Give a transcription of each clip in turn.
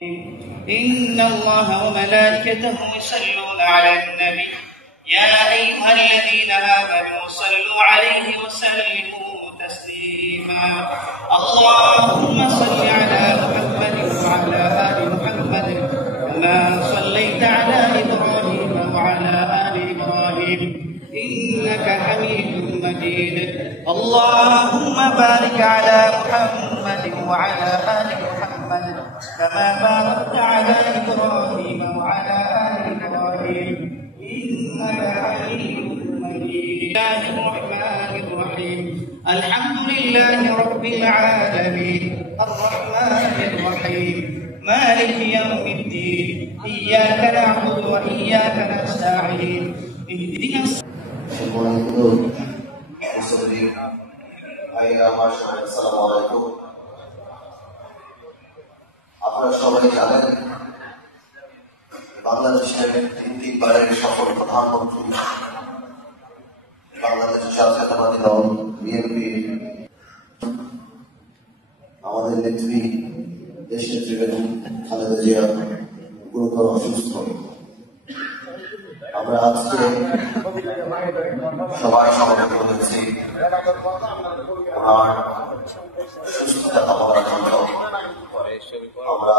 إن الله وملائكته يصلون على النبي يا أيها الذين آمنوا صلوا عليه وسلموا تسليما اللهم صل على محمد وعلى آل محمد كما صليت على إبراهيم وعلى آل إبراهيم إنك حميد مجيد اللهم بارك على محمد وعلى آل محمد كما باركت على إبراهيم وعلى آل إبراهيم إنك حميد مجيد الله الرحمن الرحيم الحمد لله رب العالمين الرحمن الرحيم مالك يوم الدين إياك نعبد وإياك نستعين اهدنا আসসালামু আলাইকুম। আপনারা সবাই জানেন বাংলাদেশের তিনবারের সফল প্রধানমন্ত্রী বাংলাদেশ জাতীয়তাবাদী দল বিএনপি আমাদের নেত্রী দেশনেত্রী বেগম খালেদা জিয়া গুরুতর অসুস্থ। আমরা আজকে সবাই সমবেত হয়েছি ওনার সুস্থতা কামনার জন্য। আমরা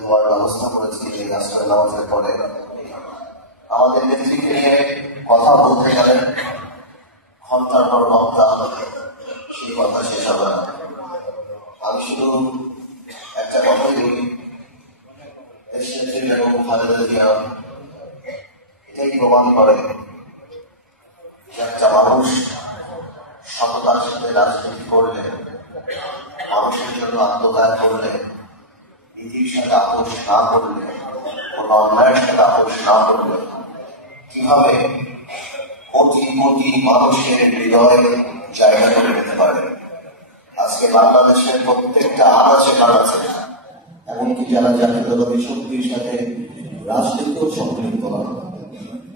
দোয়ার ব্যবস্থা করেছি এই আসর নামাজের পরে। আমাদের নেত্রীকে নিয়ে কথা বলতে গেলেন ঘন্টার পর ঘন্টা, সেই কথা শেষ হবে না। আমি শুধু একটা কথাই বলি, দেশনেত্রী বেগম খালেদা জিয়া এটাই প্রমাণ করে যে একটা মানুষ সততার সাথে রাজনীতি করলে, মানুষের জন্য আত্মত্যাগ করলে, নীতির সাথে আপোষ না করলে, কোন অন্যায়ের সাথে আপোষ না করলে কিভাবে কোটি কোটি মানুষের হৃদয়ে জায়গা করে নিতে পারে। আজকে বাংলাদেশের প্রত্যেকটা আনাচে কানাচে, এমনকি যারা জাতীয়তাবাদী শক্তির সাথে রাজনীতিও সম্পৃক্ত নয়,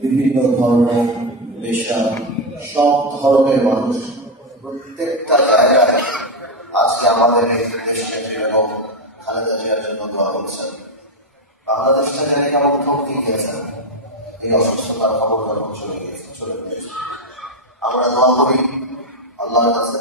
বিভিন্ন ধরনের পেশা, সব ধরনের মানুষ প্রত্যেকটা জায়গায় আজকে আমাদের দেশনেত্রী বেগম খালেদা জিয়ার জন্য দোয়া করছেন। বাংলাদেশ থেকে কেমন মুখ্যমন্ত্রী গিয়েছেন এই অসুস্থতার খবর যখন চলে গিয়েছে। আমরা দোয়া করি আল্লাহর কাছে